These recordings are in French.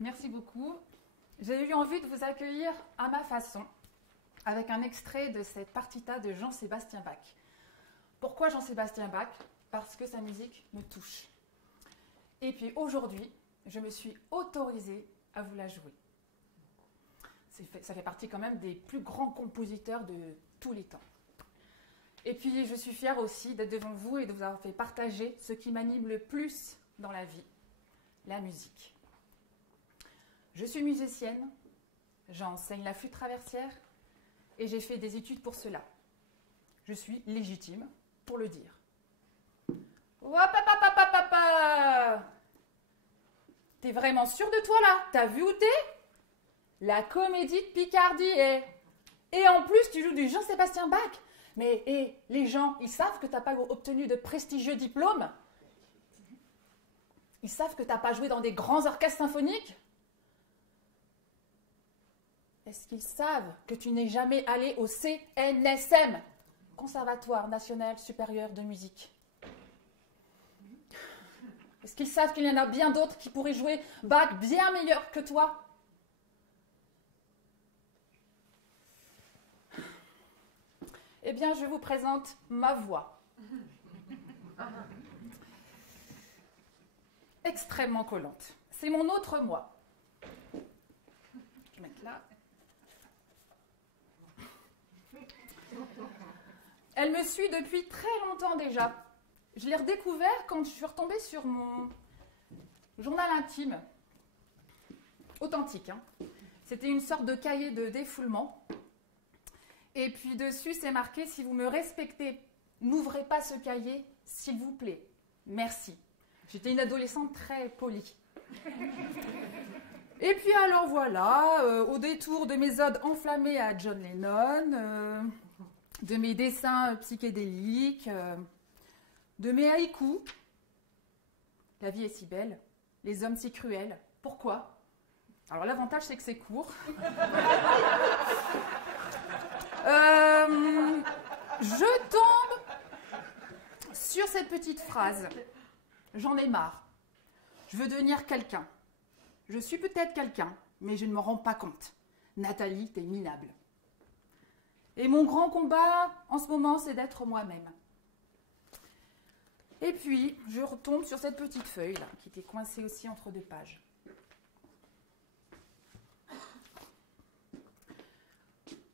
Merci beaucoup. J'ai eu envie de vous accueillir à ma façon, avec un extrait de cette partita de Jean-Sébastien Bach. Pourquoi Jean-Sébastien Bach? Parce que sa musique me touche. Et puis aujourd'hui, je me suis autorisée à vous la jouer. Ça fait partie quand même des plus grands compositeurs de tous les temps. Et puis je suis fière aussi d'être devant vous et de vous avoir fait partager ce qui m'anime le plus dans la vie, la musique. Je suis musicienne, j'enseigne la flûte traversière et j'ai fait des études pour cela. Je suis légitime pour le dire. T'es vraiment sûre de toi là? T'as vu où t'es? La comédie de Picardie et en plus tu joues du Jean-Sébastien Bach. Mais les gens, ils savent que t'as pas obtenu de prestigieux diplômes? Ils savent que t'as pas joué dans des grands orchestres symphoniques? Est-ce qu'ils savent que tu n'es jamais allé au CNSM, Conservatoire National Supérieur de Musique? Est-ce qu'ils savent qu'il y en a bien d'autres qui pourraient jouer Bach bien meilleur que toi? Eh bien, je vous présente ma voix. Extrêmement collante. C'est mon autre moi. Je vais mettre là. Elle me suit depuis très longtemps déjà. Je l'ai redécouvert quand je suis retombée sur mon journal intime. Authentique, hein. C'était une sorte de cahier de défoulement. Et puis dessus, c'est marqué « Si vous me respectez, n'ouvrez pas ce cahier, s'il vous plaît. Merci. » J'étais une adolescente très polie. Et puis alors voilà, au détour de mes odes enflammées à John Lennon, de mes dessins psychédéliques, de mes haïkus. La vie est si belle, les hommes si cruels. Pourquoi? Alors l'avantage, c'est que c'est court. Je tombe sur cette petite phrase. J'en ai marre. Je veux devenir quelqu'un. Je suis peut-être quelqu'un, mais je ne m'en rends pas compte. Nathalie, t'es minable. Et mon grand combat en ce moment, c'est d'être moi-même. Et puis, je retombe sur cette petite feuille là, qui était coincée aussi entre deux pages.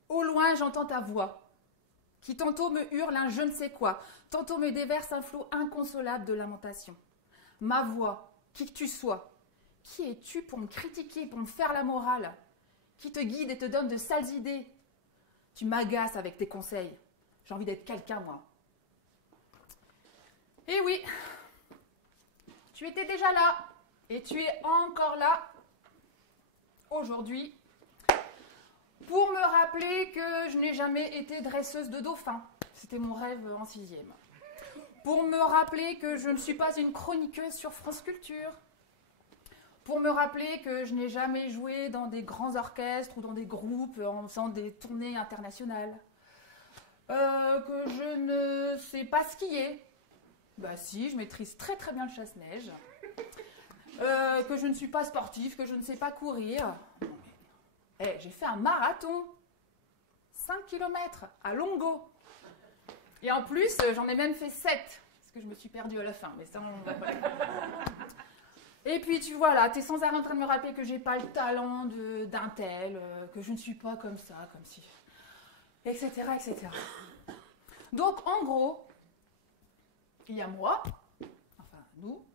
Au loin, j'entends ta voix, qui tantôt me hurle un je ne sais quoi, tantôt me déverse un flot inconsolable de lamentation. Ma voix, qui que tu sois, qui es-tu pour me critiquer, pour me faire la morale? Qui te guide et te donne de sales idées? Tu m'agaces avec tes conseils. J'ai envie d'être quelqu'un, moi. Et oui, tu étais déjà là, et tu es encore là, aujourd'hui, pour me rappeler que je n'ai jamais été dresseuse de dauphins. C'était mon rêve en 6e. Pour me rappeler que je ne suis pas une chroniqueuse sur France Culture. Pour me rappeler que je n'ai jamais joué dans des grands orchestres ou dans des groupes en faisant des tournées internationales. Que je ne sais pas skier. Bah si, je maîtrise très très bien le chasse-neige. Que je ne suis pas sportive, que je ne sais pas courir. J'ai fait un marathon. 5 km à Longo. Et en plus, j'en ai même fait 7. Parce que je me suis perdue à la fin. Mais ça, on va pas. Et puis, tu vois là, t'es sans arrêt en train de me rappeler que j'ai pas le talent d'un tel, que je ne suis pas comme ça, comme si... Etc., etc. Donc, en gros, il y a moi, enfin, nous,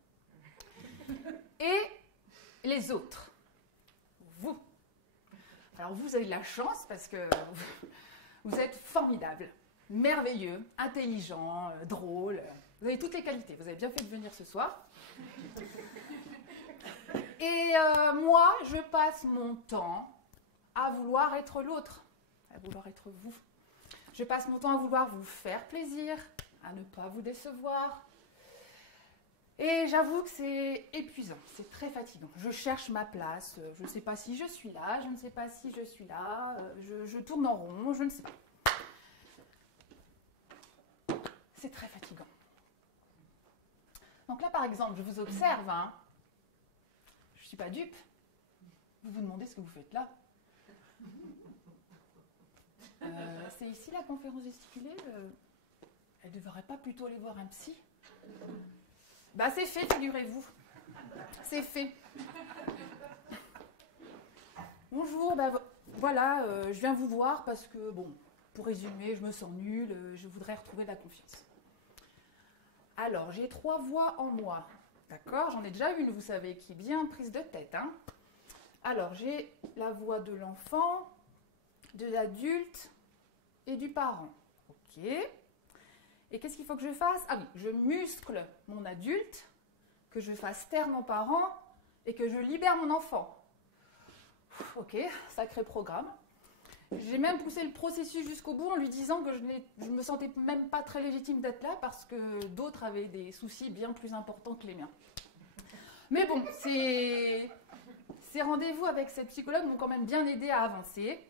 et les autres. Vous. Alors, vous avez de la chance parce que vous êtes formidables, merveilleux, intelligents, drôles. Vous avez toutes les qualités. Vous avez bien fait de venir ce soir. Et moi, je passe mon temps à vouloir être l'autre, à vouloir être vous. Je passe mon temps à vouloir vous faire plaisir, à ne pas vous décevoir. Et j'avoue que c'est épuisant, c'est très fatigant. Je cherche ma place, je ne sais pas si je suis là, je ne sais pas si je suis là, je tourne en rond, je ne sais pas. C'est très fatigant. Donc là, par exemple, je vous observe, hein. Je ne suis pas dupe. Vous vous demandez ce que vous faites là. C'est ici la conférence gesticulée. Elle ne devrait pas plutôt aller voir un psy? Bah c'est fait, figurez-vous. C'est fait. Bonjour, bah, voilà, je viens vous voir parce que, bon, pour résumer, je me sens nulle, je voudrais retrouver de la confiance. Alors, j'ai 3 voix en moi, d'accord? J'en ai déjà une, vous savez, qui est bien prise de tête, hein? Alors, j'ai la voix de l'enfant, de l'adulte et du parent. Ok. Et qu'est-ce qu'il faut que je fasse? Ah oui, je muscle mon adulte, que je fasse taire mon parent et que je libère mon enfant. Ok, sacré programme. J'ai même poussé le processus jusqu'au bout en lui disant que je me sentais même pas très légitime d'être là parce que d'autres avaient des soucis bien plus importants que les miens. Mais bon, ces rendez-vous avec cette psychologue m'ont quand même bien aidé à avancer.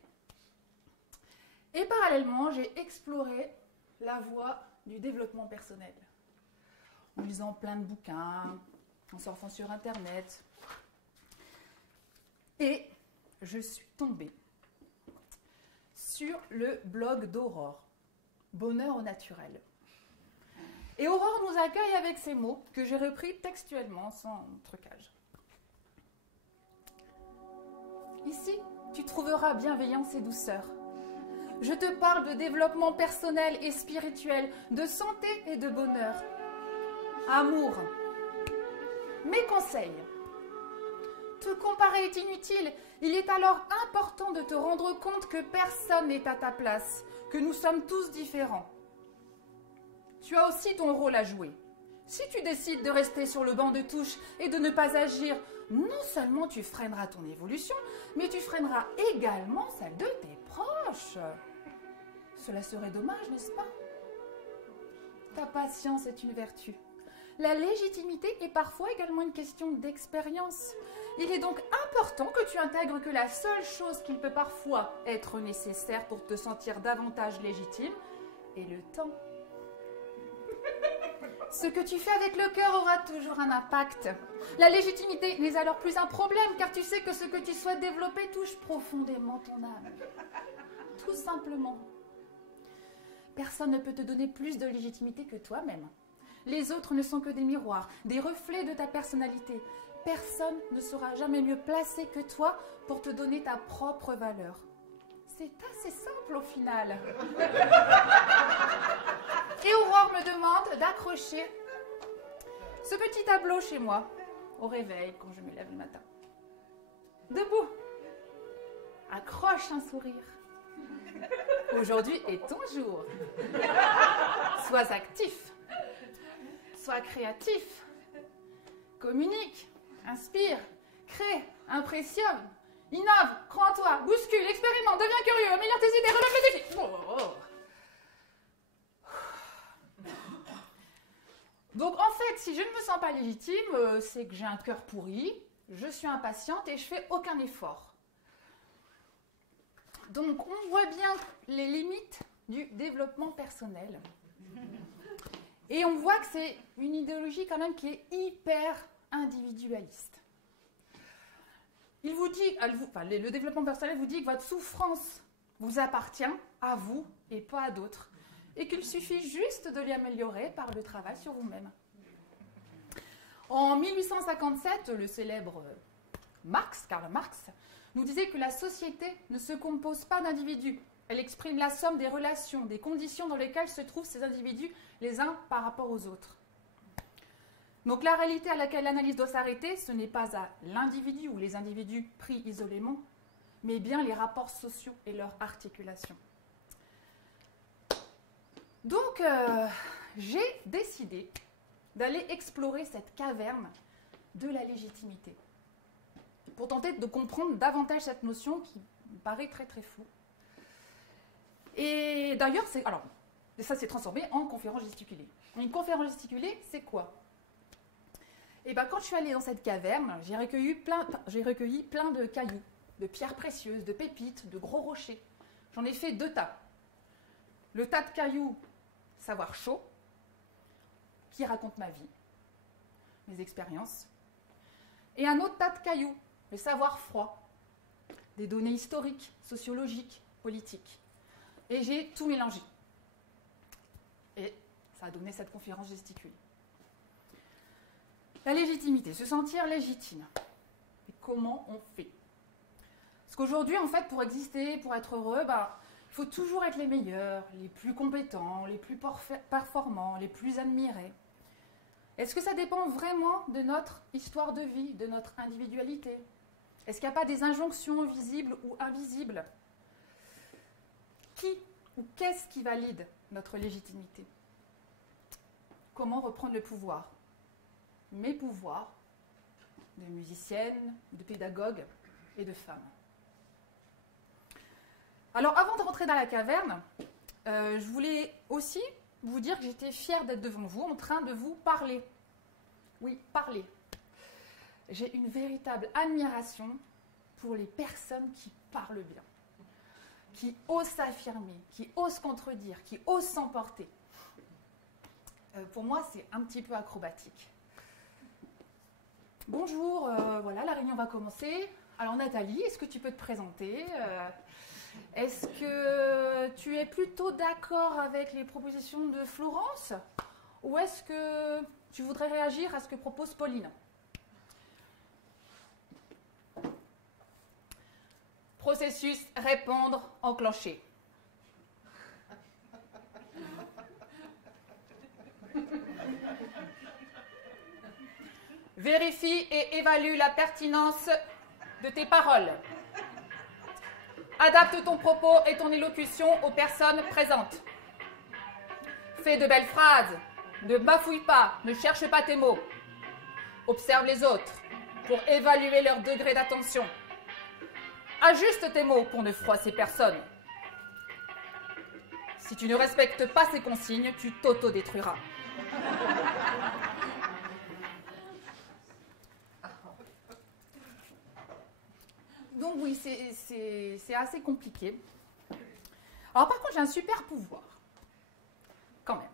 Et parallèlement, j'ai exploré la voie du développement personnel. En lisant plein de bouquins, en surfant sur Internet. Et je suis tombée sur le blog d'Aurore, Bonheur au naturel. Et Aurore nous accueille avec ces mots que j'ai repris textuellement, sans trucage. Ici, tu trouveras bienveillance et douceur. Je te parle de développement personnel et spirituel, de santé et de bonheur. Amour. Mes conseils. Te comparer est inutile. Il est alors important de te rendre compte que personne n'est à ta place, que nous sommes tous différents. Tu as aussi ton rôle à jouer. Si tu décides de rester sur le banc de touche et de ne pas agir, non seulement tu freineras ton évolution, mais tu freineras également celle de tes proches. Cela serait dommage, n'est-ce pas? Ta patience est une vertu. La légitimité est parfois également une question d'expérience. Il est donc important que tu intègres que la seule chose qui peut parfois être nécessaire pour te sentir davantage légitime est le temps. Ce que tu fais avec le cœur aura toujours un impact. La légitimité n'est alors plus un problème car tu sais que ce que tu souhaites développer touche profondément ton âme. Tout simplement. Personne ne peut te donner plus de légitimité que toi-même. Les autres ne sont que des miroirs, des reflets de ta personnalité. Personne ne sera jamais mieux placé que toi pour te donner ta propre valeur. C'est assez simple au final. Et Aurore me demande d'accrocher ce petit tableau chez moi, au réveil, quand je me lève le matin. Debout. Accroche un sourire. Aujourd'hui est ton jour. Sois actif. Sois créatif. Communique. Inspire. Crée. Impressionne. Innove. Crois en toi. Bouscule. Expérimente. Deviens curieux. Améliore tes idées. Relève les défis. Donc en fait, si je ne me sens pas légitime, c'est que j'ai un cœur pourri, je suis impatiente et je fais aucun effort. Donc on voit bien les limites du développement personnel. Et on voit que c'est une idéologie quand même qui est hyper individualiste. Il vous dit, le développement personnel vous dit que votre souffrance vous appartient à vous et pas à d'autres. Et qu'il suffit juste de l'améliorer par le travail sur vous-même. En 1857, le célèbre Karl Marx, nous disait que la société ne se compose pas d'individus. Elle exprime la somme des relations, des conditions dans lesquelles se trouvent ces individus les uns par rapport aux autres. Donc la réalité à laquelle l'analyse doit s'arrêter, ce n'est pas à l'individu ou les individus pris isolément, mais bien les rapports sociaux et leur articulation. Donc, j'ai décidé d'aller explorer cette caverne de la légitimité pour tenter de comprendre davantage cette notion qui me paraît très très floue. Et d'ailleurs, ça s'est transformé en conférence gesticulée. Une conférence gesticulée, c'est quoi? Et bien, quand je suis allée dans cette caverne, j'ai recueilli plein de cailloux, de pierres précieuses, de pépites, de gros rochers. J'en ai fait 2 tas. Le tas de cailloux savoir chaud, qui raconte ma vie, mes expériences, et un autre tas de cailloux, le savoir froid, des données historiques, sociologiques, politiques. Et j'ai tout mélangé. Et ça a donné cette conférence gesticule. La légitimité, se sentir légitime. Et comment on fait? Parce qu'aujourd'hui, en fait, pour exister, pour être heureux, il faut toujours être les meilleurs, les plus compétents, les plus performants, les plus admirés. Est-ce que ça dépend vraiment de notre histoire de vie, de notre individualité? Est-ce qu'il n'y a pas des injonctions visibles ou invisibles? Qui ou qu'est-ce qui valide notre légitimité? Comment reprendre le pouvoir? Mes pouvoirs de musicienne, de pédagogue et de femme. Alors, avant de rentrer dans la caverne, je voulais aussi vous dire que j'étais fière d'être devant vous, en train de vous parler. Oui, parler. J'ai une véritable admiration pour les personnes qui parlent bien, qui osent s'affirmer, qui osent contredire, qui osent s'emporter. Pour moi, c'est un petit peu acrobatique. Bonjour, voilà, la réunion va commencer. Alors Nathalie, est-ce que tu peux te présenter? Est-ce que tu es plutôt d'accord avec les propositions de Florence? Ou est-ce que tu voudrais réagir à ce que propose Pauline? Processus répondre enclenché. Vérifie et évalue la pertinence de tes paroles. Adapte ton propos et ton élocution aux personnes présentes. Fais de belles phrases. Ne bafouille pas, ne cherche pas tes mots. Observe les autres pour évaluer leur degré d'attention. Ajuste tes mots pour ne froisser personne. Si tu ne respectes pas ces consignes, tu t'auto-détruiras. Donc oui, c'est assez compliqué. Alors par contre, j'ai un super pouvoir. Quand même.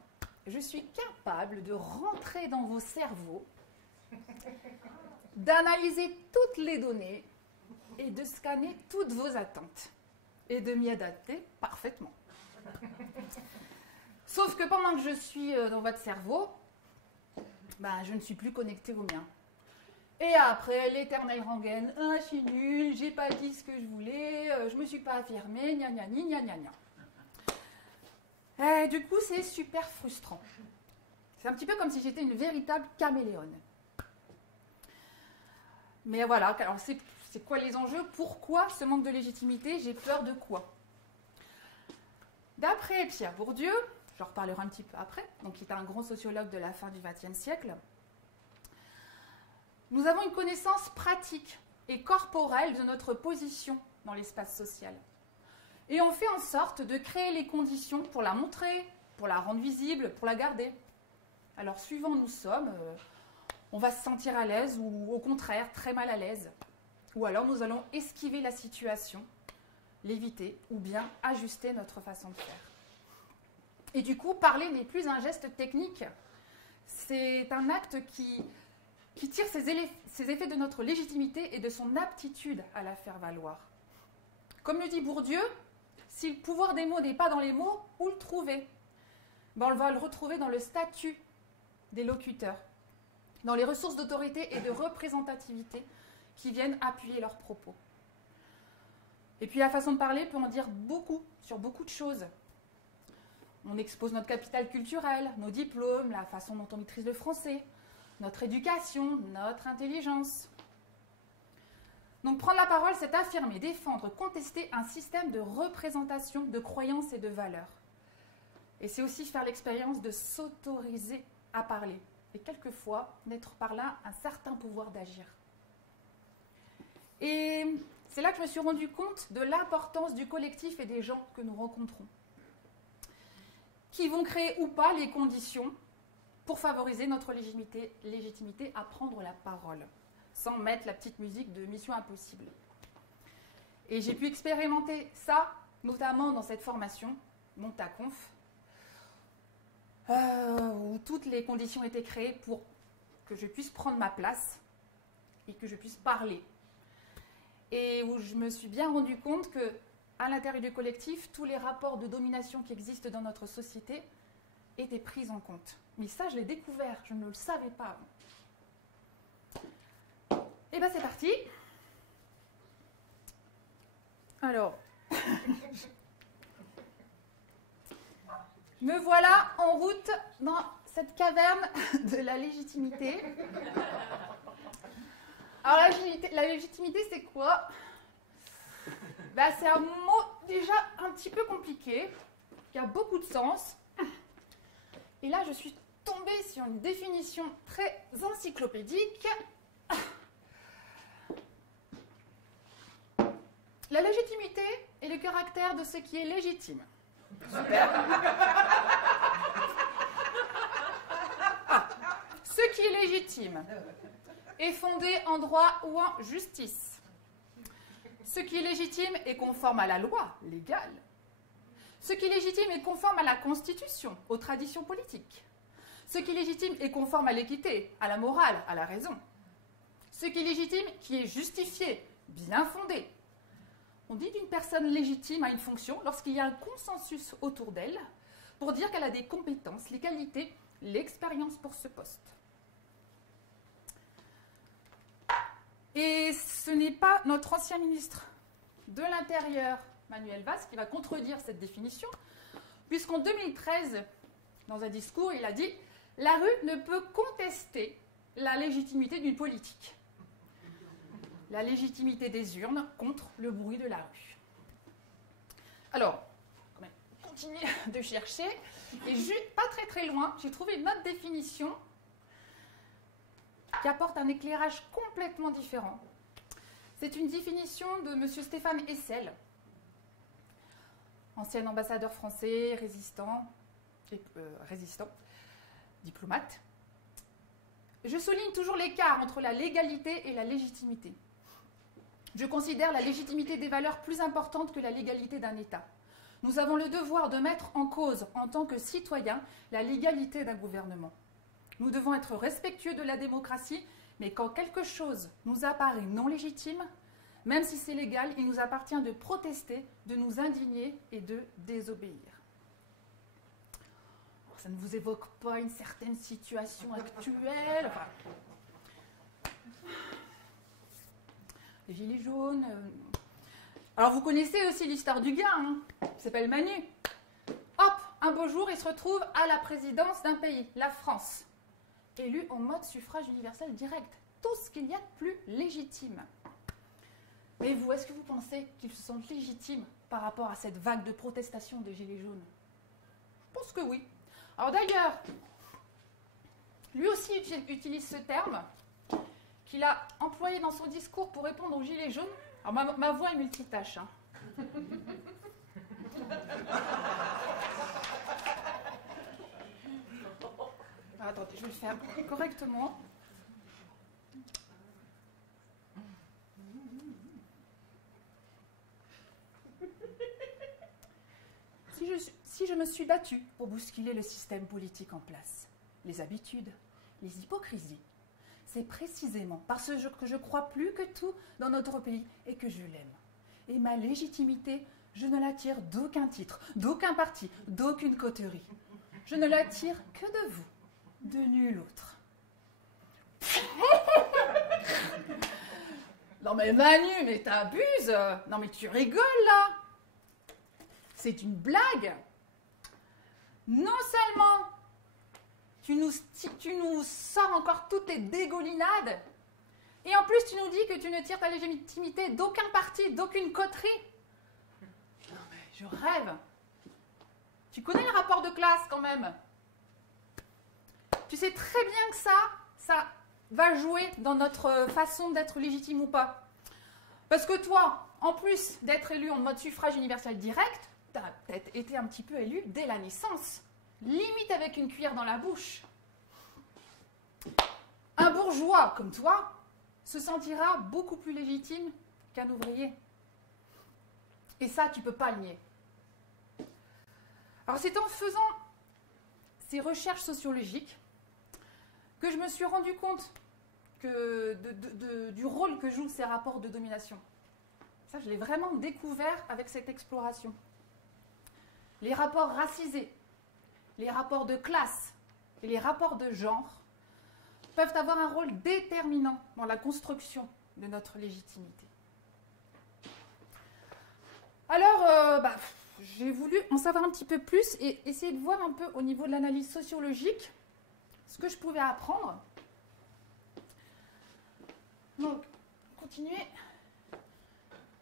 Je suis capable de rentrer dans vos cerveaux, d'analyser toutes les données et de scanner toutes vos attentes et de m'y adapter parfaitement. Sauf que pendant que je suis dans votre cerveau, je ne suis plus connectée au mien. Et après, l'éternelle rengaine, je suis nulle, j'ai pas dit ce que je voulais, je me suis pas affirmée, gna gna gna gna gna. Et du coup, c'est super frustrant. C'est un petit peu comme si j'étais une véritable caméléone. Mais voilà, alors c'est quoi les enjeux? Pourquoi ce manque de légitimité? J'ai peur de quoi? D'après Pierre Bourdieu, j'en reparlerai un petit peu après, donc qui est un grand sociologue de la fin du XXe siècle, nous avons une connaissance pratique et corporelle de notre position dans l'espace social. Et on fait en sorte de créer les conditions pour la montrer, pour la rendre visible, pour la garder. Alors, suivant où nous sommes, on va se sentir à l'aise ou au contraire très mal à l'aise. Ou alors nous allons esquiver la situation, l'éviter ou bien ajuster notre façon de faire. Et du coup, parler n'est plus un geste technique. C'est un acte qui tire ses effets de notre légitimité et de son aptitude à la faire valoir. Comme le dit Bourdieu, si le pouvoir des mots n'est pas dans les mots, où le trouver? On va le retrouver dans le statut des locuteurs, dans les ressources d'autorité et de représentativité qui viennent appuyer leurs propos. Et puis la façon de parler peut en dire beaucoup sur beaucoup de choses. On expose notre capital culturel, nos diplômes, la façon dont on maîtrise le français, notre éducation, notre intelligence. Donc prendre la parole, c'est affirmer, défendre, contester un système de représentation, de croyances et de valeurs. Et c'est aussi faire l'expérience de s'autoriser à parler. Et quelquefois, d'être par là un certain pouvoir d'agir. Et c'est là que je me suis rendu compte de l'importance du collectif et des gens que nous rencontrons, qui vont créer ou pas les conditions pour favoriser notre légitimité à prendre la parole, sans mettre la petite musique de Mission Impossible. Et j'ai pu expérimenter ça, notamment dans cette formation, Montaconf, où toutes les conditions étaient créées pour que je puisse prendre ma place et que je puisse parler. et où je me suis bien rendu compte que, à l'intérieur du collectif, tous les rapports de domination qui existent dans notre société étaient pris en compte. Mais ça, je l'ai découvert, je ne le savais pas avant. Et bien, c'est parti. Alors, me voilà en route dans cette caverne de la légitimité. Alors, la légitimité, c'est quoi? Ben, c'est un mot déjà un petit peu compliqué, qui a beaucoup de sens. Et là, je suis tombée sur une définition très encyclopédique. La légitimité est le caractère de ce qui est légitime. Super. Ce qui est légitime est fondé en droit ou en justice. Ce qui est légitime est conforme à la loi légale. Ce qui est légitime est conforme à la Constitution, aux traditions politiques. Ce qui est légitime est conforme à l'équité, à la morale, à la raison. Ce qui est légitime, qui est justifié, bien fondé. On dit d'une personne légitime à une fonction lorsqu'il y a un consensus autour d'elle pour dire qu'elle a des compétences, les qualités, l'expérience pour ce poste. Et ce n'est pas notre ancien ministre de l'Intérieur, Manuel Valls, qui va contredire cette définition, puisqu'en 2013, dans un discours, il a dit « La rue ne peut contester la légitimité d'une politique. La légitimité des urnes contre le bruit de la rue. » Alors, on continue de chercher, et pas très très loin, j'ai trouvé une autre définition qui apporte un éclairage complètement différent. C'est une définition de M. Stéphane Hessel, ancien ambassadeur français, résistant, diplomate. Je souligne toujours l'écart entre la légalité et la légitimité. Je considère la légitimité des valeurs plus importante que la légalité d'un État. Nous avons le devoir de mettre en cause, en tant que citoyens, la légalité d'un gouvernement. Nous devons être respectueux de la démocratie, mais quand quelque chose nous apparaît non légitime, même si c'est légal, il nous appartient de protester, de nous indigner et de désobéir. Alors, ça ne vous évoque pas une certaine situation actuelle? Les gilets jaunes. Alors, vous connaissez aussi l'histoire du gars, hein, il s'appelle Manu. Hop, un beau jour, il se retrouve à la présidence d'un pays, la France. Élu en mode suffrage universel direct. Tout ce qu'il y a de plus légitime. Mais vous, est-ce que vous pensez qu'ils se sentent légitimes par rapport à cette vague de protestation des Gilets jaunes? Je pense que oui. Alors d'ailleurs, lui aussi utilise ce terme qu'il a employé dans son discours pour répondre aux Gilets jaunes. Alors ma voix est multitâche. Hein. Attendez, je vais le faire correctement. Si je me suis battue pour bousculer le système politique en place, les habitudes, les hypocrisies, c'est précisément parce que je crois plus que tout dans notre pays et que je l'aime. Et ma légitimité, je ne la tire d'aucun titre, d'aucun parti, d'aucune coterie. Je ne la tire que de vous. De nul autre. Non mais Manu, mais t'abuses. Non mais tu rigoles là. C'est une blague. Non seulement tu nous sors encore toutes tes dégoulinades, et en plus tu nous dis que tu ne tires ta légitimité d'aucun parti, d'aucune coterie. Non mais je rêve. Tu connais le rapport de classe quand même. Tu sais très bien que ça va jouer dans notre façon d'être légitime ou pas. Parce que toi, en plus d'être élu en mode suffrage universel direct, tu as peut-être été un petit peu élu dès la naissance, limite avec une cuillère dans la bouche. Un bourgeois comme toi se sentira beaucoup plus légitime qu'un ouvrier. Et ça, tu ne peux pas le nier. Alors c'est en faisant ces recherches sociologiques que je me suis rendu compte du rôle que jouent ces rapports de domination. Ça, je l'ai vraiment découvert avec cette exploration. Les rapports racisés, les rapports de classe et les rapports de genre peuvent avoir un rôle déterminant dans la construction de notre légitimité. Alors, j'ai voulu en savoir un petit peu plus et essayer de voir un peu au niveau de l'analyse sociologique ce que je pouvais apprendre. Donc, continuer.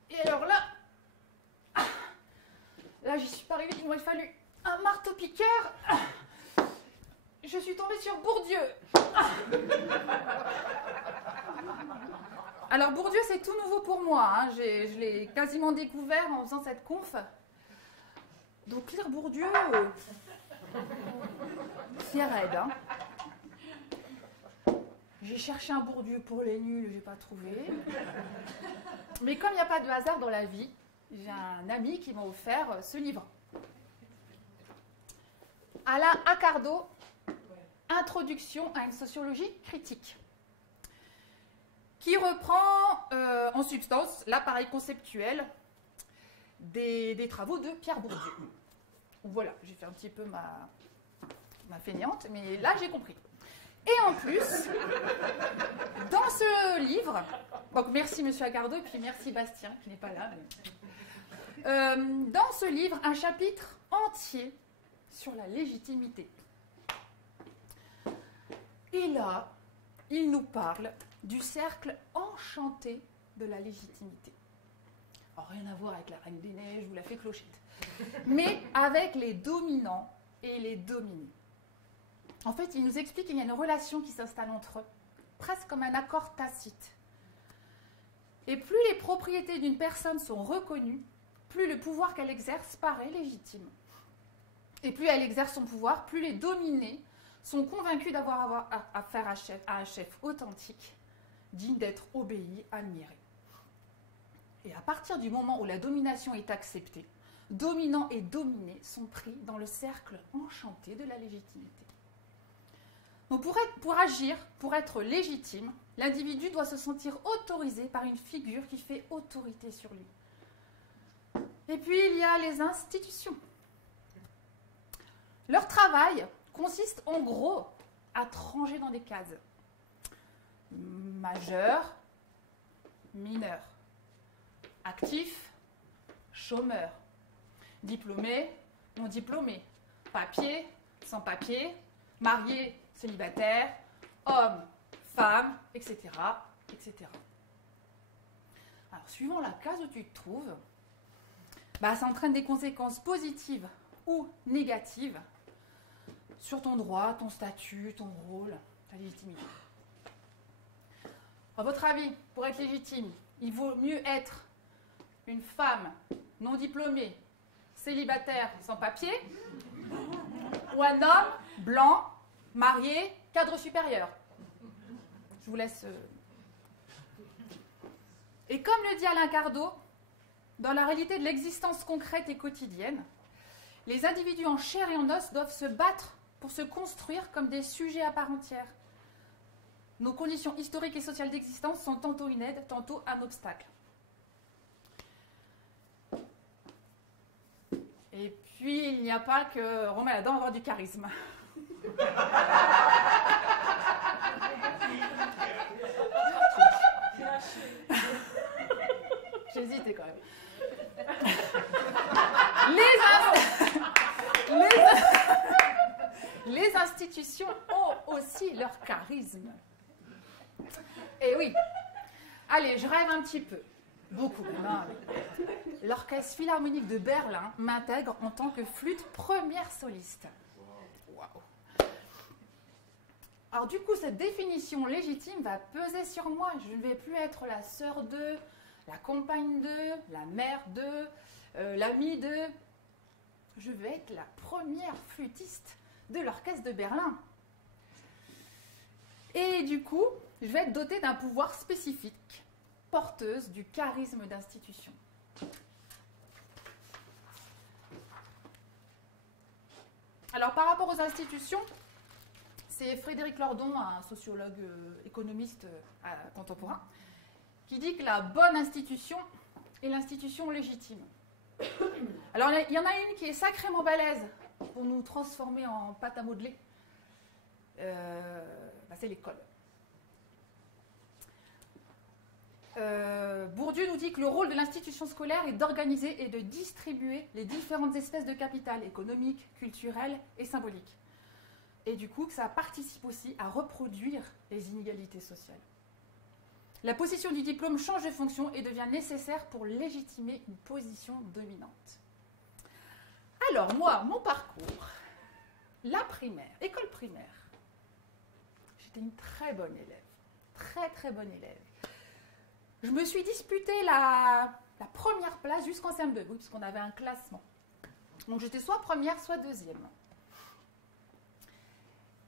Et alors là, j'y suis pas arrivée, il m'a fallu un marteau-piqueur. Je suis tombée sur Bourdieu. Alors Bourdieu, c'est tout nouveau pour moi. Hein. Je l'ai quasiment découvert en faisant cette conf. Donc lire Bourdieu, c'est raide. Hein. J'ai cherché un Bourdieu pour les nuls, je n'ai pas trouvé. Mais comme il n'y a pas de hasard dans la vie, j'ai un ami qui m'a offert ce livre. Alain Accardo, Introduction à une sociologie critique, qui reprend en substance l'appareil conceptuel des travaux de Pierre Bourdieu. Voilà, j'ai fait un petit peu ma fainéante, mais là j'ai compris. Et en plus, dans ce livre, donc merci Monsieur Accardo et puis merci Bastien qui n'est pas là. Mais, dans ce livre, un chapitre entier sur la légitimité. Et là, il nous parle du cercle enchanté de la légitimité. Alors, rien à voir avec la Reine des Neiges ou la Fée Clochette, mais avec les dominants et les dominés. En fait, il nous explique qu'il y a une relation qui s'installe entre eux, presque comme un accord tacite. Et plus les propriétés d'une personne sont reconnues, plus le pouvoir qu'elle exerce paraît légitime. Et plus elle exerce son pouvoir, plus les dominés sont convaincus d'avoir affaire à un chef authentique, digne d'être obéi, admiré. Et à partir du moment où la domination est acceptée, dominants et dominés sont pris dans le cercle enchanté de la légitimité. Donc pour agir, pour être légitime, l'individu doit se sentir autorisé par une figure qui fait autorité sur lui. Et puis il y a les institutions. Leur travail consiste en gros à ranger dans des cases. Majeur, mineur, actif, chômeur, diplômé, non diplômé, papier, sans papier, marié, célibataire, homme, femme, etc., etc. Alors, suivant la case où tu te trouves, ça entraîne des conséquences positives ou négatives sur ton droit, ton statut, ton rôle, ta légitimité. À votre avis, pour être légitime, il vaut mieux être une femme non diplômée, célibataire, sans papier, ou un homme blanc, marié, cadre supérieur. Je vous laisse... Et comme le dit Alain Accardo, dans la réalité de l'existence concrète et quotidienne, les individus en chair et en os doivent se battre pour se construire comme des sujets à part entière. Nos conditions historiques et sociales d'existence sont tantôt une aide, tantôt un obstacle. Et puis, il n'y a pas que Romain Adam avoir du charisme. J'hésitais quand même. Les institutions ont aussi leur charisme. Et oui. Allez, je rêve un petit peu. Beaucoup. L'Orchestre Philharmonique de Berlin m'intègre en tant que flûte première soliste. Waouh. Alors du coup, cette définition légitime va peser sur moi. Je ne vais plus être la sœur de, la compagne de, la mère de, l'amie de. Je vais être la première flûtiste de l'Orchestre de Berlin. Et du coup, je vais être dotée d'un pouvoir spécifique, porteuse du charisme d'institution. Alors, par rapport aux institutions, c'est Frédéric Lordon, un sociologue économiste contemporain, qui dit que la bonne institution et l'institution légitime. Alors, il y en a une qui est sacrément balèze pour nous transformer en pâte à modeler. C'est l'école. Bourdieu nous dit que le rôle de l'institution scolaire est d'organiser et de distribuer les différentes espèces de capital économique, culturel et symbolique. Et du coup, que ça participe aussi à reproduire les inégalités sociales. La possession du diplôme change de fonction et devient nécessaire pour légitimer une position dominante. Alors, moi, mon parcours, la primaire, école primaire, j'étais une très bonne élève, très très bonne élève. Je me suis disputée la première place jusqu'en CM2, oui, puisqu'on avait un classement. Donc j'étais soit première, soit deuxième.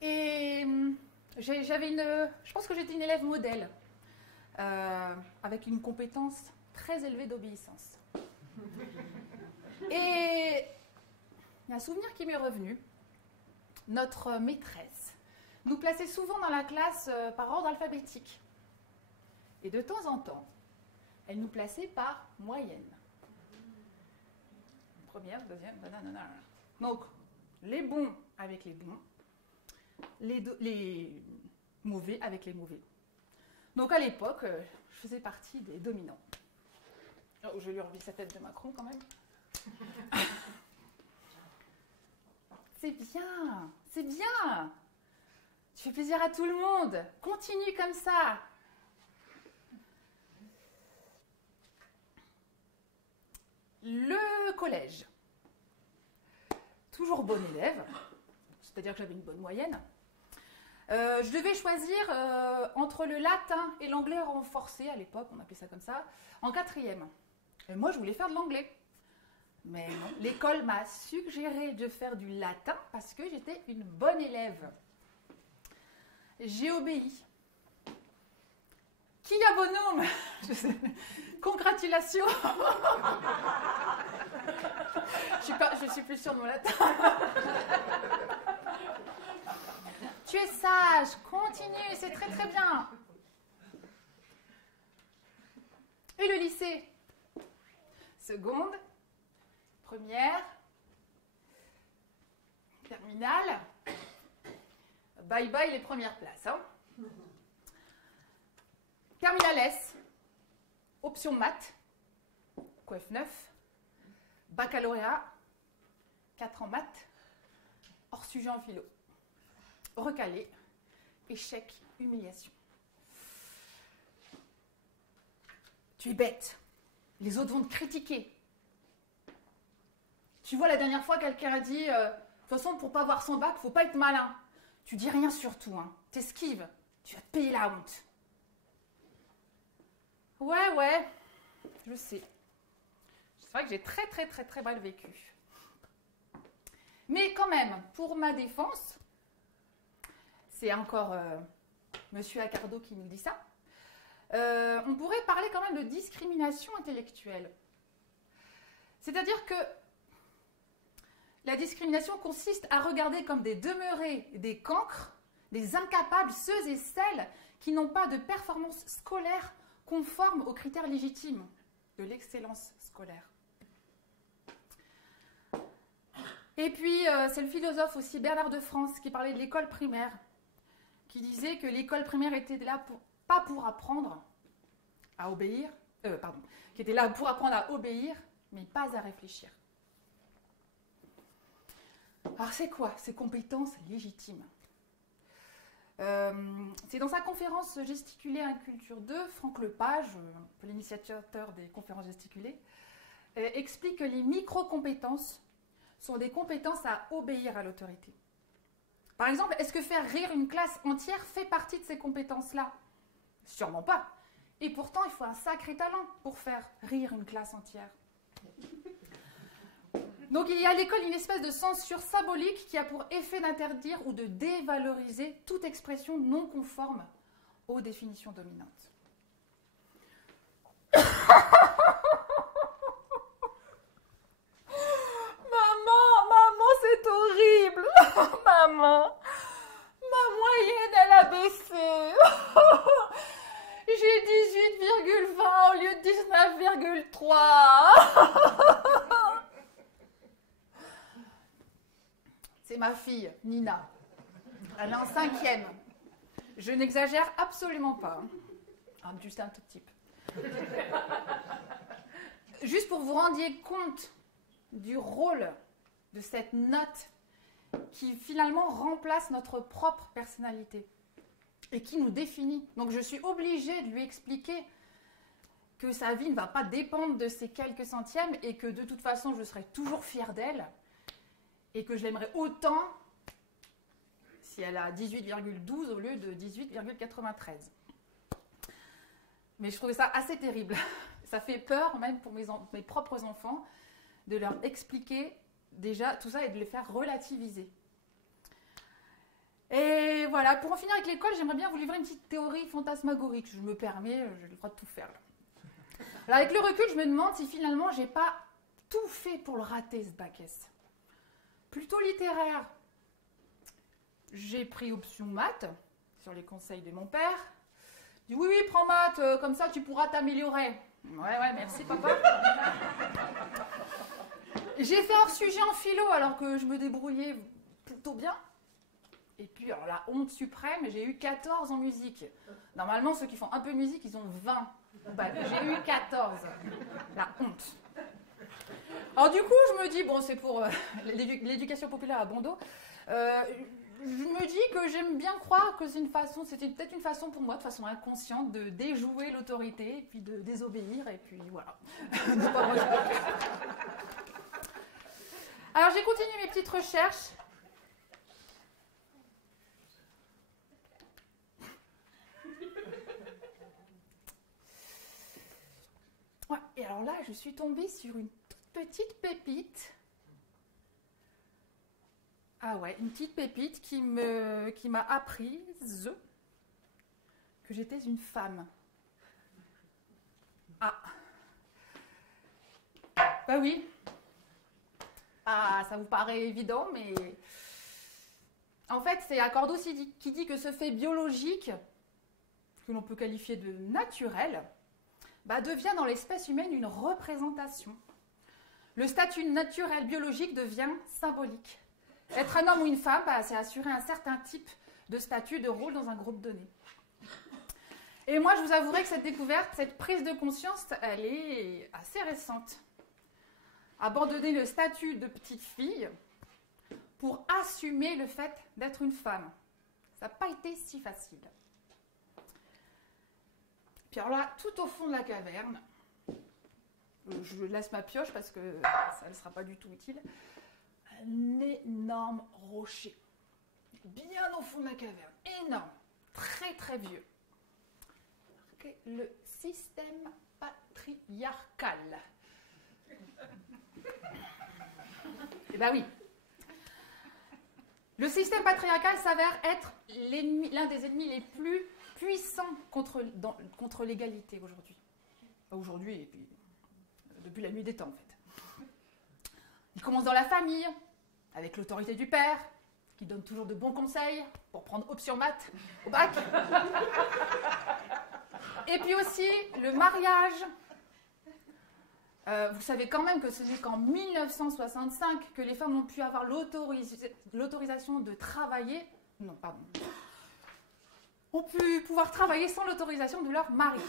Et je pense que j'étais une élève modèle, avec une compétence très élevée d'obéissance. Et il y a un souvenir qui m'est revenu. Notre maîtresse nous plaçait souvent dans la classe par ordre alphabétique. Et de temps en temps, elle nous plaçait par moyenne. Première, deuxième, nanana. Donc, les bons avec les bons, les mauvais avec les mauvais. Donc, à l'époque, je faisais partie des dominants. Oh, je lui envie sa tête de Macron, quand même. C'est bien, c'est bien. Tu fais plaisir à tout le monde. Continue comme ça. Le collège. Toujours bonne élève, c'est-à-dire que j'avais une bonne moyenne. Je devais choisir entre le latin et l'anglais renforcé, à l'époque, on appelait ça comme ça, en 4e. Et moi, je voulais faire de l'anglais. Mais non, l'école m'a suggéré de faire du latin parce que j'étais une bonne élève. J'ai obéi. Qui a bonhomme? Congratulations. Je suis plus sûre de mon latin. Tu es sage, continue, c'est très très bien. Et le lycée? Seconde, première, terminale. Bye bye les premières places. Hein. Terminale S, option maths, coef 9, baccalauréat, 4 en maths, hors sujet en philo. Recalé, échec, humiliation. Tu es bête. Les autres vont te critiquer. Tu vois, la dernière fois, quelqu'un a dit de toute façon, pour pas avoir son bac, faut pas être malin. Tu dis rien surtout, hein. T'esquives. Tu vas te payer la honte. Ouais, je sais. C'est vrai que j'ai très, très, très, très mal vécu. Mais quand même, pour ma défense, c'est encore Monsieur Accardo qui nous dit ça, on pourrait parler quand même de discrimination intellectuelle. C'est-à-dire que la discrimination consiste à regarder comme des demeurés, des cancres, des incapables ceux et celles qui n'ont pas de performance scolaire conforme aux critères légitimes de l'excellence scolaire. Et puis, c'est le philosophe aussi Bernard de France qui parlait de l'école primaire, qui disait que l'école primaire était là pas pour apprendre à obéir, qui était là pour apprendre à obéir, mais pas à réfléchir. Alors c'est quoi ces compétences légitimes? C'est dans sa conférence Gesticuler en culture 2, Franck Lepage, un peu l'initiateur des conférences gesticulées, explique que les micro-compétences sont des compétences à obéir à l'autorité. Par exemple, est-ce que faire rire une classe entière fait partie de ces compétences-là? Sûrement pas. Et pourtant, il faut un sacré talent pour faire rire une classe entière. Donc il y a à l'école une espèce de censure symbolique qui a pour effet d'interdire ou de dévaloriser toute expression non conforme aux définitions dominantes. Maman, c'est horrible. Maman, ma moyenne, elle a baissé. J'ai 18,20 au lieu de 9,3. C'est ma fille, Nina. Elle est en 5e. Je n'exagère absolument pas. Juste un tout petit peu. Juste pour vous rendiez compte du rôle de cette note qui finalement remplace notre propre personnalité et qui nous définit. Donc je suis obligée de lui expliquer que sa vie ne va pas dépendre de ces quelques centièmes et que de toute façon je serai toujours fière d'elle et que je l'aimerais autant si elle a 18,12 au lieu de 18,93. Mais je trouvais ça assez terrible. Ça fait peur même pour mes propres enfants de leur expliquer déjà tout ça et de les faire relativiser. Et voilà, pour en finir avec l'école, j'aimerais bien vous livrer une petite théorie fantasmagorique. Je me permets, j'ai le droit de tout faire là. Alors avec le recul, je me demande si finalement j'ai pas tout fait pour le rater ce bac S. Plutôt littéraire. J'ai pris option maths sur les conseils de mon père. Il dit oui, prends maths, comme ça tu pourras t'améliorer. Ouais, merci papa. J'ai fait hors sujet en philo alors que je me débrouillais plutôt bien. Et puis, alors la honte suprême, j'ai eu 14 en musique. Normalement, ceux qui font un peu de musique, ils ont 20. Bah, j'ai eu 14. La honte. Alors du coup, je me dis, bon, c'est pour l'éducation populaire à Bondo. Je me dis que j'aime bien croire que c'était peut-être une façon pour moi, de façon inconsciente, de déjouer l'autorité, et puis de désobéir, et puis voilà. Alors j'ai continué mes petites recherches. Ouais, et alors là, je suis tombée sur une toute petite pépite. Ah ouais, une petite pépite qui m'a apprise que j'étais une femme. Ah. Bah oui. Ah, ça vous paraît évident, mais... En fait, c'est Accordos qui dit que ce fait biologique, que l'on peut qualifier de naturel, devient dans l'espèce humaine une représentation. Le statut naturel biologique devient symbolique. Être un homme ou une femme, c'est assurer un certain type de statut, de rôle dans un groupe donné. Et moi, je vous avouerai que cette découverte, cette prise de conscience, elle est assez récente. Abandonner le statut de petite fille pour assumer le fait d'être une femme. Ça n'a pas été si facile. Puis alors là, tout au fond de la caverne, je laisse ma pioche parce que ça ne sera pas du tout utile, un énorme rocher, bien au fond de la caverne, énorme, très très vieux. Le système patriarcal. Eh bien oui. Le système patriarcal s'avère être l'un des ennemis les plus puissants contre l'égalité aujourd'hui. Aujourd'hui et puis depuis la nuit des temps en fait. Il commence dans la famille, avec l'autorité du père, qui donne toujours de bons conseils pour prendre option maths au bac. Et puis aussi le mariage. Vous savez quand même que ce n'est qu'en 1965 que les femmes ont pu avoir l'autorisation de travailler. Non, pardon. Ont pu pouvoir travailler sans l'autorisation de leur mari.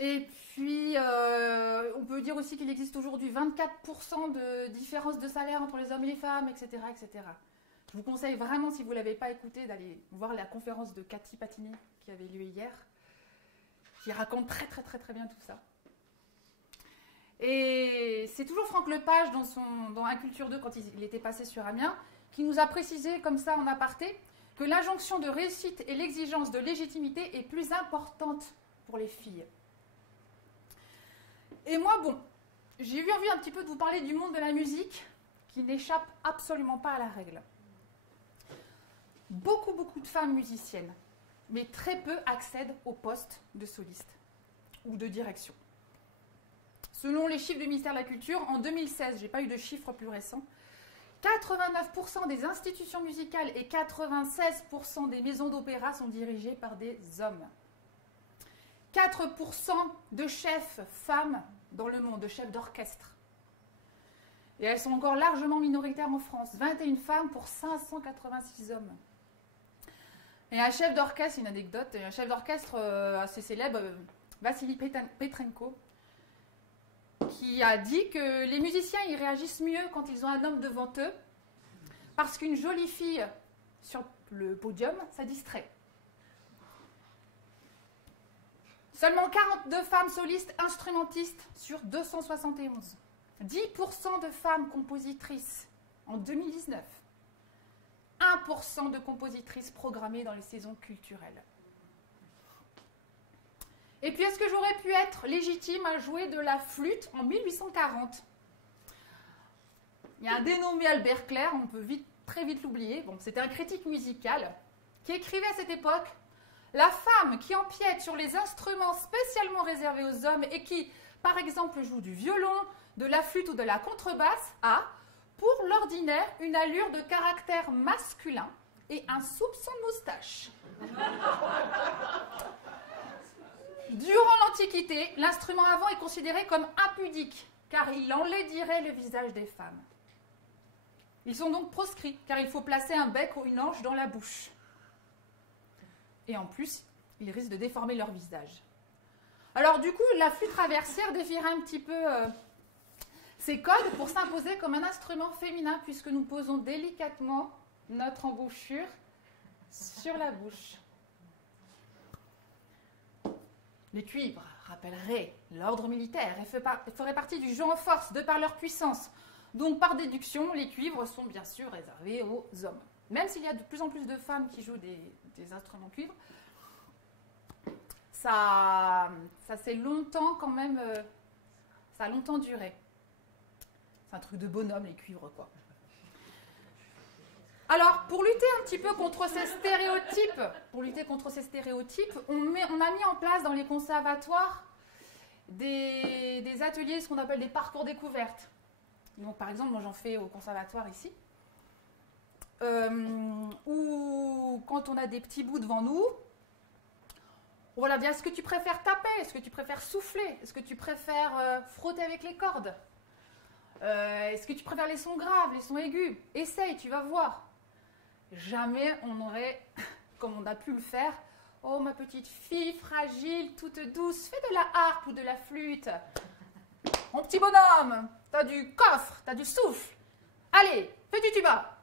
Et puis, on peut dire aussi qu'il existe aujourd'hui 24% de différence de salaire entre les hommes et les femmes, etc., etc. Je vous conseille vraiment, si vous ne l'avez pas écouté, d'aller voir la conférence de Cathy Patinet qui avait lieu hier, qui raconte très très très très bien tout ça. Et c'est toujours Franck Lepage dans Inculture 2, quand il était passé sur Amiens, qui nous a précisé comme ça en aparté que l'injonction de réussite et l'exigence de légitimité est plus importante pour les filles. Et moi, bon, j'ai eu envie un petit peu de vous parler du monde de la musique qui n'échappe absolument pas à la règle. Beaucoup de femmes musiciennes, mais très peu accèdent au poste de soliste ou de direction. Selon les chiffres du ministère de la Culture, en 2016, je n'ai pas eu de chiffres plus récents, 89% des institutions musicales et 96% des maisons d'opéra sont dirigées par des hommes. 24% de chefs femmes dans le monde, de chefs d'orchestre. Et elles sont encore largement minoritaires en France. 21 femmes pour 586 hommes. Et un chef d'orchestre, une anecdote, un chef d'orchestre assez célèbre, Vassili Petrenko, qui a dit que les musiciens ils réagissent mieux quand ils ont un homme devant eux, parce qu'une jolie fille sur le podium, ça distrait. Seulement 42 femmes solistes instrumentistes sur 271. 10% de femmes compositrices en 2019. 1% de compositrices programmées dans les saisons culturelles. Et puis, est-ce que j'aurais pu être légitime à jouer de la flûte en 1840 ? Il y a un dénommé Albert Clair, on peut très vite l'oublier. Bon, c'était un critique musical qui écrivait à cette époque « La femme qui empiète sur les instruments spécialement réservés aux hommes et qui, par exemple, joue du violon, de la flûte ou de la contrebasse, a, pour l'ordinaire, une allure de caractère masculin et un soupçon de moustache. » Durant l'Antiquité, l'instrument à vent est considéré comme impudique, car il enlaidirait le visage des femmes. Ils sont donc proscrits, car il faut placer un bec ou une hanche dans la bouche. Et en plus, ils risquent de déformer leur visage. Alors du coup, la flûte traversière défierait un petit peu ces codes pour s'imposer comme un instrument féminin, puisque nous posons délicatement notre embouchure sur la bouche. Les cuivres rappelleraient l'ordre militaire et feraient partie du jeu en force de par leur puissance. Donc, par déduction, les cuivres sont bien sûr réservés aux hommes. Même s'il y a de plus en plus de femmes qui jouent des instruments cuivres, ça s'est longtemps quand même, ça a longtemps duré. C'est un truc de bonhomme, les cuivres, quoi. Alors, pour lutter un petit peu contre ces stéréotypes, on a mis en place dans les conservatoires des ateliers, ce qu'on appelle des parcours découvertes. Donc, par exemple, moi j'en fais au conservatoire ici, où quand on a des petits bouts devant nous, voilà, bien, est-ce que tu préfères taper? Est-ce que tu préfères souffler? Est-ce que tu préfères frotter avec les cordes? Est-ce que tu préfères les sons graves, les sons aigus? Essaye, tu vas voir. Jamais on n'aurait, comme on a pu le faire, « Oh, ma petite fille fragile, toute douce, fais de la harpe ou de la flûte. Mon petit bonhomme, t'as du coffre, t'as du souffle. Allez, fais du tuba. »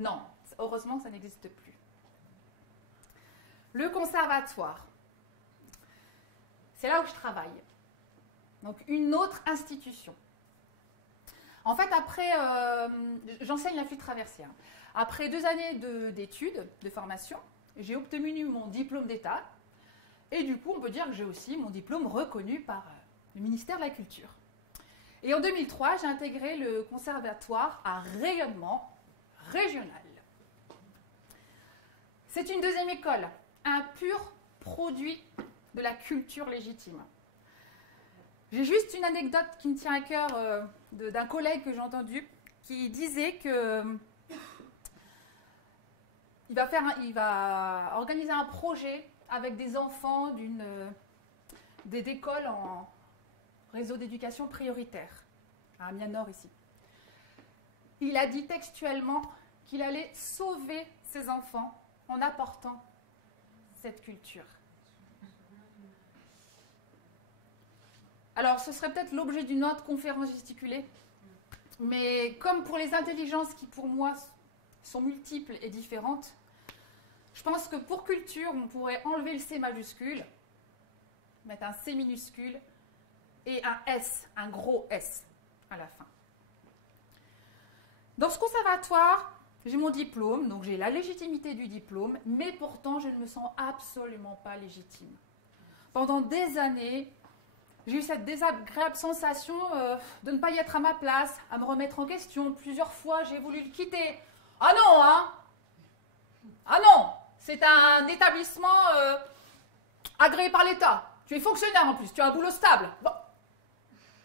Non, heureusement ça n'existe plus. Le conservatoire, c'est là où je travaille. Donc une autre institution. En fait, après, j'enseigne la flûte traversière. Après 2 années d'études, de formation, j'ai obtenu mon diplôme d'État. Et du coup, on peut dire que j'ai aussi mon diplôme reconnu par le ministère de la Culture. Et en 2003, j'ai intégré le conservatoire à rayonnement régional. C'est une deuxième école, un pur produit de la culture légitime. J'ai juste une anecdote qui me tient à cœur d'un collègue que j'ai entendu qui disait que il va organiser un projet avec des enfants d'écoles en réseau d'éducation prioritaire, à Amiens-Nord ici. Il a dit textuellement qu'il allait sauver ses enfants en apportant cette culture. Alors, ce serait peut-être l'objet d'une autre conférence gesticulée, mais comme pour les intelligences qui, pour moi, sont multiples et différentes, je pense que pour culture, on pourrait enlever le C majuscule, mettre un C minuscule et un S, un gros S à la fin. Dans ce conservatoire, j'ai mon diplôme, donc j'ai la légitimité du diplôme, mais pourtant, je ne me sens absolument pas légitime. Pendant des années, j'ai eu cette désagréable sensation de ne pas y être à ma place, à me remettre en question. Plusieurs fois, j'ai voulu le quitter. Ah non, hein? Ah non! C'est un établissement agréé par l'État. Tu es fonctionnaire en plus, tu as un boulot stable. Bon.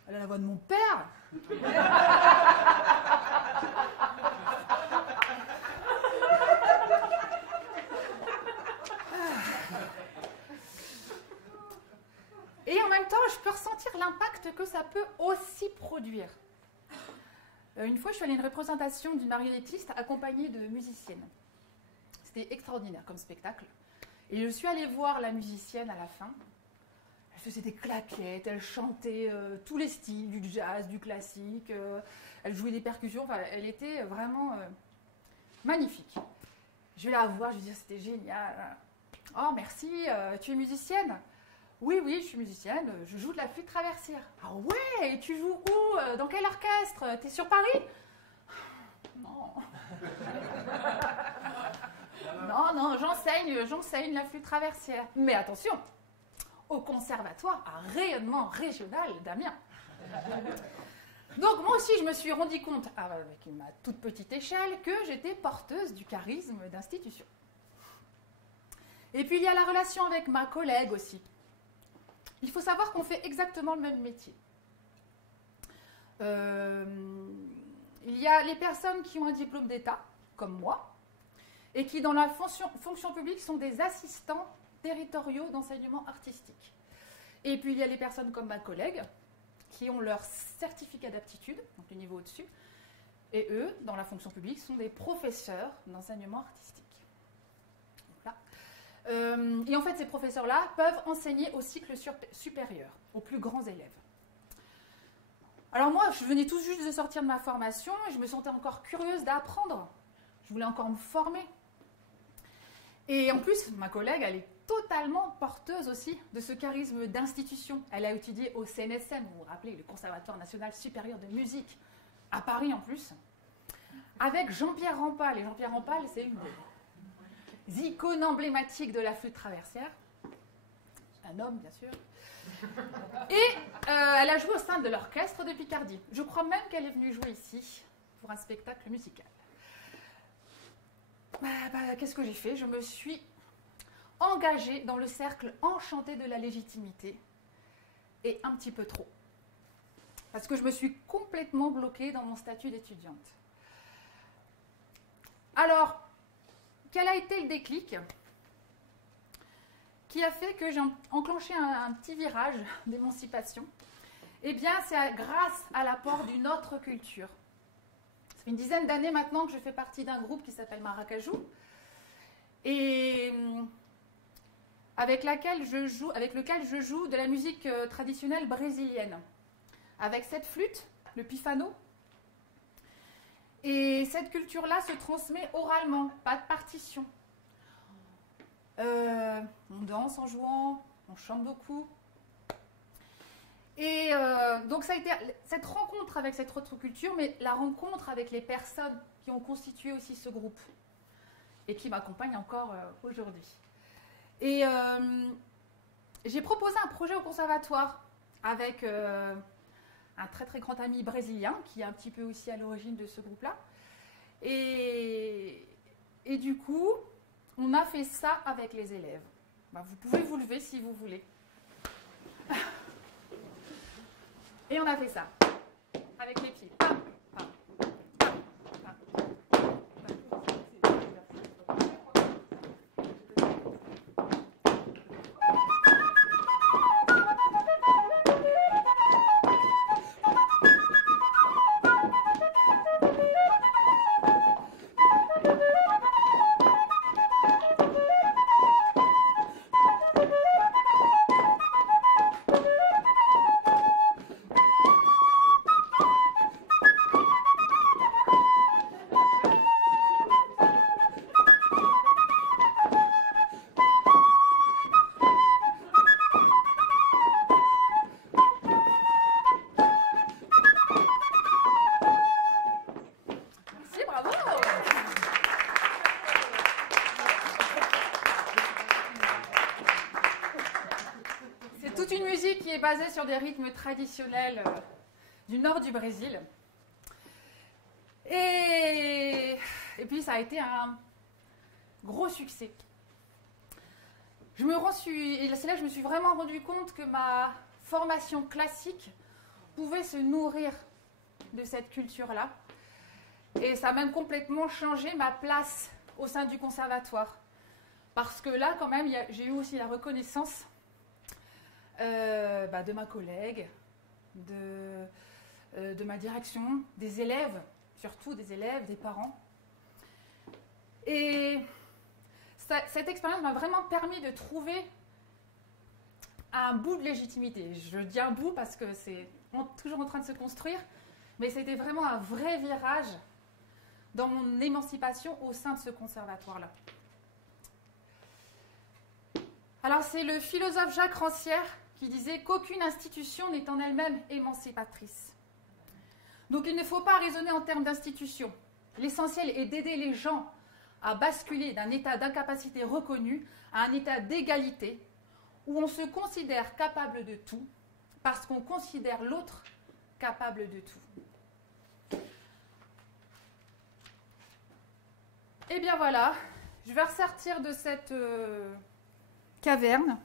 Elle a la voix de mon père. Et en même temps, je peux ressentir l'impact que ça peut aussi produire. Une fois, je suis allée à une représentation d'une marionnettiste accompagnée de musiciennes. C'était extraordinaire comme spectacle. Et je suis allée voir la musicienne à la fin. Elle faisait des claquettes, elle chantait tous les styles, du jazz, du classique. Elle jouait des percussions. Enfin, elle était vraiment magnifique. Je vais la voir, je lui dis c'était génial. Oh merci, tu es musicienne? Oui, oui, je suis musicienne, je joue de la flûte traversière. Ah ouais, et tu joues où? Dans quel orchestre? T'es sur Paris? Non. Non, j'enseigne la flûte traversière. Mais attention, au conservatoire à rayonnement régional d'Amiens. Donc moi aussi, je me suis rendu compte, avec ma toute petite échelle, que j'étais porteuse du charisme d'institution. Et puis il y a la relation avec ma collègue aussi. Il faut savoir qu'on fait exactement le même métier. Il y a les personnes qui ont un diplôme d'État, comme moi, et qui dans la fonction publique sont des assistants territoriaux d'enseignement artistique. Et puis il y a les personnes comme ma collègue, qui ont leur certificat d'aptitude, donc le niveau au-dessus, et eux, dans la fonction publique, sont des professeurs d'enseignement artistique. Et en fait, ces professeurs-là peuvent enseigner au cycle supérieur, aux plus grands élèves. Alors moi, je venais tout juste de sortir de ma formation et je me sentais encore curieuse d'apprendre. Je voulais encore me former. Et en plus, ma collègue, elle est totalement porteuse aussi de ce charisme d'institution. Elle a étudié au CNSM, vous vous rappelez, le Conservatoire national supérieur de musique, à Paris en plus, avec Jean-Pierre Rampal. Et Jean-Pierre Rampal, c'est une des icônes emblématiques de la flûte traversière. Un homme, bien sûr. Et elle a joué au sein de l'orchestre de Picardie. Je crois même qu'elle est venue jouer ici pour un spectacle musical. Qu'est-ce que j'ai fait? Je me suis engagée dans le cercle enchanté de la légitimité, et un petit peu trop. Parce que je me suis complètement bloquée dans mon statut d'étudiante. Alors, quel a été le déclic qui a fait que j'ai enclenché un petit virage d'émancipation? Eh bien, c'est grâce à l'apport d'une autre culture. Ça fait une dizaine d'années maintenant que je fais partie d'un groupe qui s'appelle Maracajou, et avec lequel je joue de la musique traditionnelle brésilienne, avec cette flûte, le pifano. Et cette culture-là se transmet oralement, pas de partition. On danse en jouant, on chante beaucoup. Et donc ça a été cette rencontre avec cette autre culture, mais la rencontre avec les personnes qui ont constitué aussi ce groupe et qui m'accompagnent encore aujourd'hui. Et j'ai proposé un projet au conservatoire avec un très très grand ami brésilien qui est un petit peu aussi à l'origine de ce groupe-là. Et du coup, on a fait ça avec les élèves. Vous pouvez vous lever si vous voulez. Et on a fait ça avec les pieds. Pam, pam, pam, pam, pam. Basé sur des rythmes traditionnels du nord du Brésil. Et puis ça a été un gros succès. C'est là que je me suis vraiment rendu compte que ma formation classique pouvait se nourrir de cette culture-là. Et ça a même complètement changé ma place au sein du conservatoire. Parce que là, quand même, j'ai eu aussi la reconnaissance de ma collègue, de ma direction, des élèves, surtout des élèves, des parents. Et cette expérience m'a vraiment permis de trouver un bout de légitimité. Je dis un bout parce que c'est toujours en train de se construire, mais c'était vraiment un vrai virage dans mon émancipation au sein de ce conservatoire-là. Alors c'est le philosophe Jacques Rancière qui disait qu'aucune institution n'est en elle-même émancipatrice. Donc il ne faut pas raisonner en termes d'institution. L'essentiel est d'aider les gens à basculer d'un état d'incapacité reconnu à un état d'égalité où on se considère capable de tout parce qu'on considère l'autre capable de tout. Et bien voilà, je vais ressortir de cette caverne.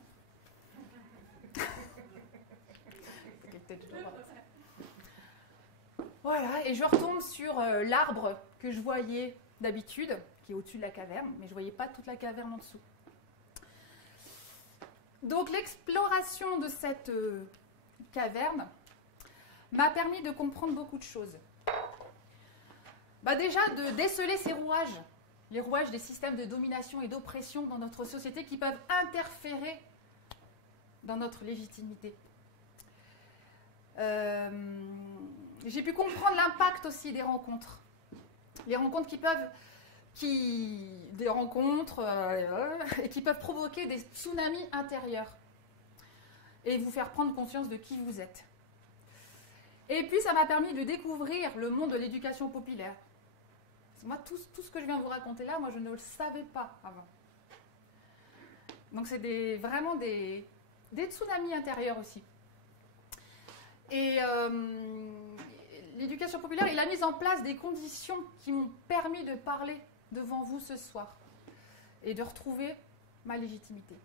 Voilà, et je retombe sur l'arbre que je voyais d'habitude, qui est au-dessus de la caverne, mais je ne voyais pas toute la caverne en dessous. Donc l'exploration de cette caverne m'a permis de comprendre beaucoup de choses. Déjà de déceler ces rouages, les rouages des systèmes de domination et d'oppression dans notre société qui peuvent interférer dans notre légitimité. J'ai pu comprendre l'impact aussi des rencontres. Les rencontres qui peuvent provoquer des tsunamis intérieurs et vous faire prendre conscience de qui vous êtes. Et puis ça m'a permis de découvrir le monde de l'éducation populaire. Moi, tout ce que je viens de vous raconter là, moi je ne le savais pas avant. Donc c'est vraiment des tsunamis intérieurs aussi. Et l'éducation populaire, il a mis en place des conditions qui m'ont permis de parler devant vous ce soir et de retrouver ma légitimité.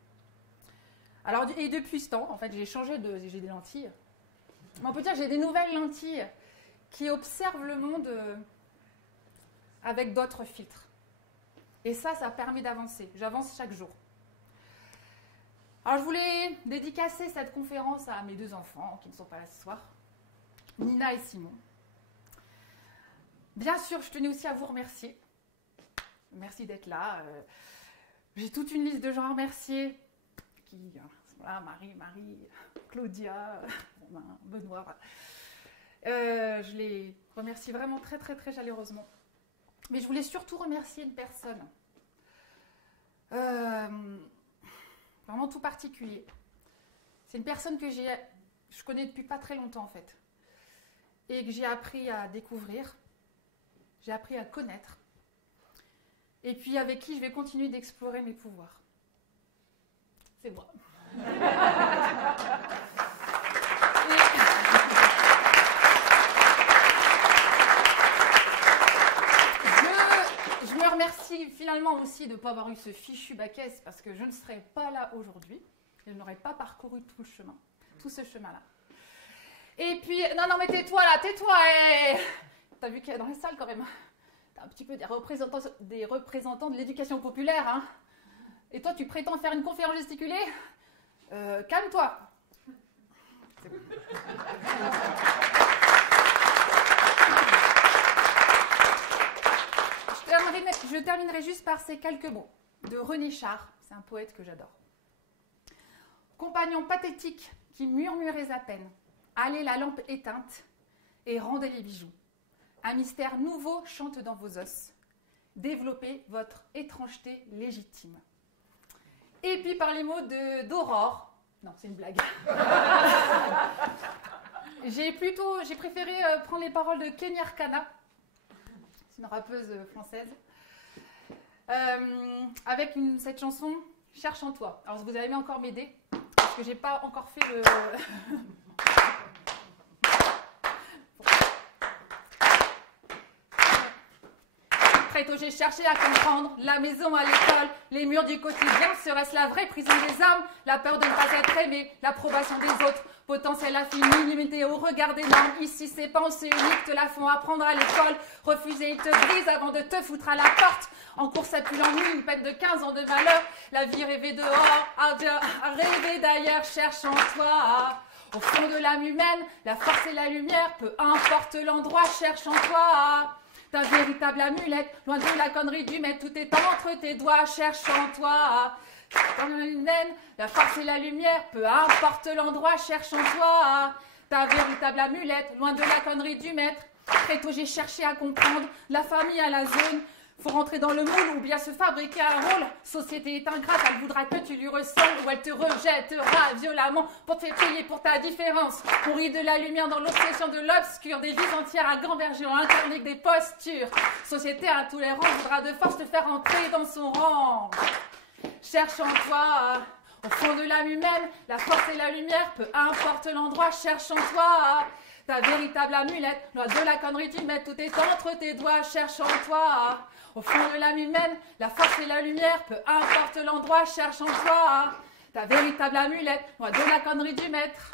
Alors, et depuis ce temps, en fait, j'ai des lentilles. On peut dire que j'ai des nouvelles lentilles qui observent le monde avec d'autres filtres. Et ça permet d'avancer. J'avance chaque jour. Alors, je voulais dédicacer cette conférence à mes deux enfants qui ne sont pas là ce soir, Nina et Simon. Bien sûr, je tenais aussi à vous remercier. Merci d'être là. J'ai toute une liste de gens à remercier. Marie, Claudia, Benoît. Je les remercie vraiment très, très, très chaleureusement. Mais je voulais surtout remercier une personne. Vraiment tout particulier. C'est une personne que je connais depuis pas très longtemps en fait. Et que j'ai appris à découvrir. J'ai appris à connaître. Et puis avec qui je vais continuer d'explorer mes pouvoirs. C'est moi. Je me remercie finalement aussi de ne pas avoir eu ce fichu bac S parce que je ne serais pas là aujourd'hui. Je n'aurais pas parcouru tout ce chemin-là. Et puis, non mais tais-toi là, tais-toi. T'as vu qu'il y a dans les salles quand même. T'as un petit peu des représentants de l'éducation populaire, hein. Et toi, tu prétends faire une conférence gesticulée ? Calme-toi. C'est bon. Je terminerai juste par ces quelques mots de René Char. C'est un poète que j'adore. Compagnon pathétique qui murmurez à peine, allez la lampe éteinte et rendez les bijoux. Un mystère nouveau chante dans vos os. Développez votre étrangeté légitime. Et puis par les mots d'Aurore. Non, c'est une blague. J'ai préféré prendre les paroles de Kenny Arcana. C'est une rappeuse française. Avec cette chanson Cherche en toi. Alors vous allez encore m'aider parce que j'ai pas encore fait le. Très tôt j'ai cherché à comprendre, la maison à l'école, les murs du quotidien, serait-ce la vraie prison des âmes? La peur de ne pas être aimé, l'approbation des autres, potentiel infini, limité au regard des normes. Ici ces pensées uniques te la font apprendre à l'école, refuser ils te brisent avant de te foutre à la porte. En cours ça pue l'ennui, une peine de 15 ans de malheur, la vie rêvée dehors, à rêver d'ailleurs, cherche en toi. Au fond de l'âme humaine, la force et la lumière, peu importe l'endroit, cherche en toi. Ta véritable amulette, loin de la connerie du maître, tout est entre tes doigts, cherche en toi. Dans l'âme humaine, la force et la lumière, peu importe l'endroit, cherche en toi. Ta véritable amulette, loin de la connerie du maître. Très tôt j'ai cherché à comprendre, la famille à la zone. Faut rentrer dans le moule ou bien se fabriquer un rôle. Société est ingrate, elle voudra que tu lui ressembles ou elle te rejettera violemment pour te faire payer pour ta différence. On rit de la lumière dans l'obsession de l'obscur, des vies entières à grand berger ont incarné des postures. Société à tous les rangs voudra de force te faire entrer dans son rang. Cherche en toi, au fond de l'âme humaine, la force et la lumière, peu importe l'endroit, cherche en toi. Ta véritable amulette, loin de la connerie du maître, tout est entre tes doigts, cherche en toi. Au fond de l'âme humaine, la force et la lumière, peu importe l'endroit, cherche en toi. Ta véritable amulette, loin de la connerie du maître.